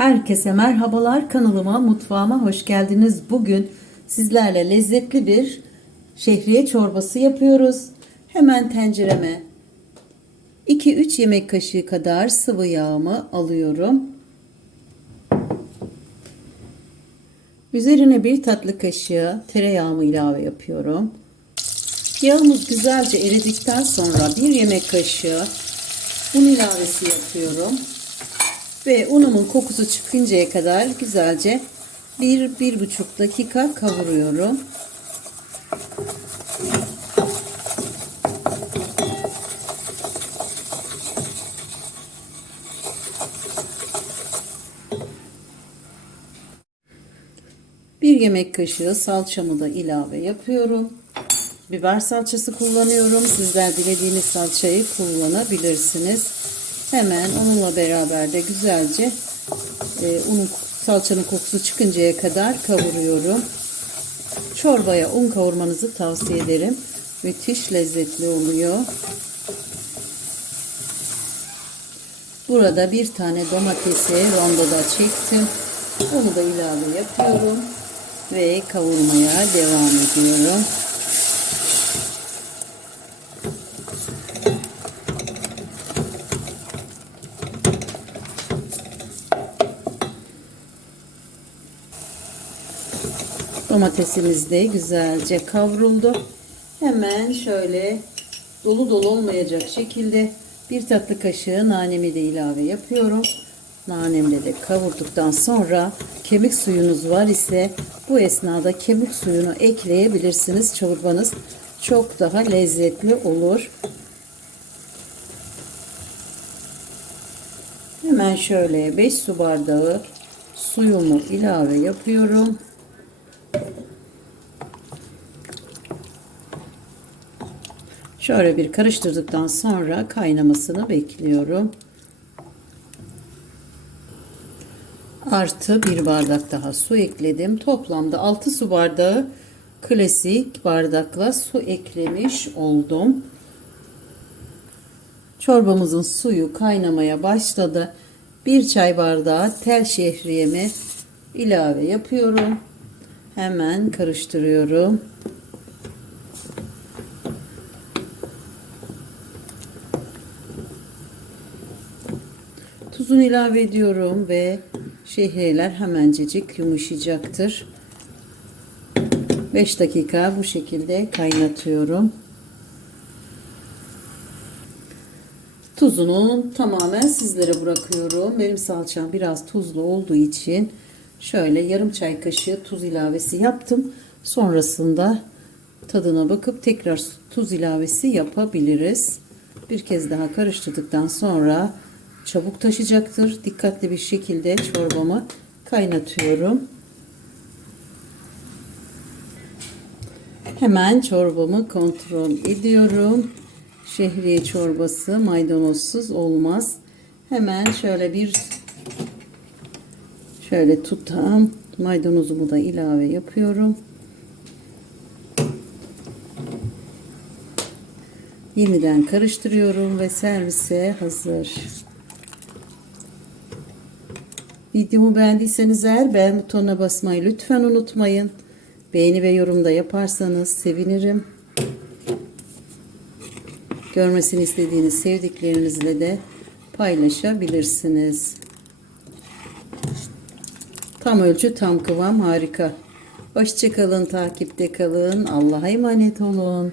Herkese merhabalar kanalıma mutfağıma hoş geldiniz. Bugün sizlerle lezzetli bir şehriye çorbası yapıyoruz. Hemen tencereme 2-3 yemek kaşığı kadar sıvı yağımı alıyorum. Üzerine bir tatlı kaşığı tereyağımı ilave yapıyorum. Yağımız güzelce eridikten sonra bir yemek kaşığı un ilavesi yapıyorum. Ve unumun kokusu çıkıncaya kadar güzelce bir, bir buçuk dakika kavuruyorum. Bir yemek kaşığı salçamı da ilave yapıyorum. Biber salçası kullanıyorum. Sizler dilediğiniz salçayı kullanabilirsiniz. Hemen onunla beraber de güzelce e, unun salçanın kokusu çıkıncaya kadar kavuruyorum. Çorbaya un kavurmanızı tavsiye ederim. Müthiş lezzetli oluyor. Burada bir tane domatesi rondoda çektim. Onu da ilave yapıyorum ve kavurmaya devam ediyorum. Domatesimiz de güzelce kavruldu. Hemen şöyle dolu dolu olmayacak şekilde bir tatlı kaşığı nanemi de ilave yapıyorum. Nanemle de kavurduktan sonra kemik suyunuz var ise bu esnada kemik suyunu ekleyebilirsiniz. Çorbanız çok daha lezzetli olur. Hemen şöyle 5 su bardağı suyumu ilave yapıyorum. Şöyle bir karıştırdıktan sonra kaynamasını bekliyorum. Artı bir bardak daha su ekledim. Toplamda 6 su bardağı klasik bardakla su eklemiş oldum. Çorbamızın suyu kaynamaya başladı. Bir çay bardağı tel şehriyemi ilave yapıyorum. Hemen karıştırıyorum. Tuzunu ilave ediyorum ve şehriyeler hemencecik yumuşayacaktır. 5 dakika bu şekilde kaynatıyorum. Tuzunu tamamen sizlere bırakıyorum. Benim salçam biraz tuzlu olduğu için şöyle yarım çay kaşığı tuz ilavesi yaptım. Sonrasında tadına bakıp tekrar tuz ilavesi yapabiliriz. Bir kez daha karıştırdıktan sonra çabuk taşacaktır. Dikkatli bir şekilde çorbamı kaynatıyorum. Hemen çorbamı kontrol ediyorum. Şehriye çorbası maydanozsuz olmaz. Hemen şöyle bir şöyle tutam maydanozumu da ilave yapıyorum. Yeniden karıştırıyorum ve servise hazır. Videomu beğendiyseniz eğer beğen butonuna basmayı lütfen unutmayın. Beğeni ve yorum da yaparsanız sevinirim. Görmesini istediğiniz sevdiklerinizle de paylaşabilirsiniz. Tam ölçü, tam kıvam harika. Hoşçakalın, takipte kalın. Allah'a emanet olun.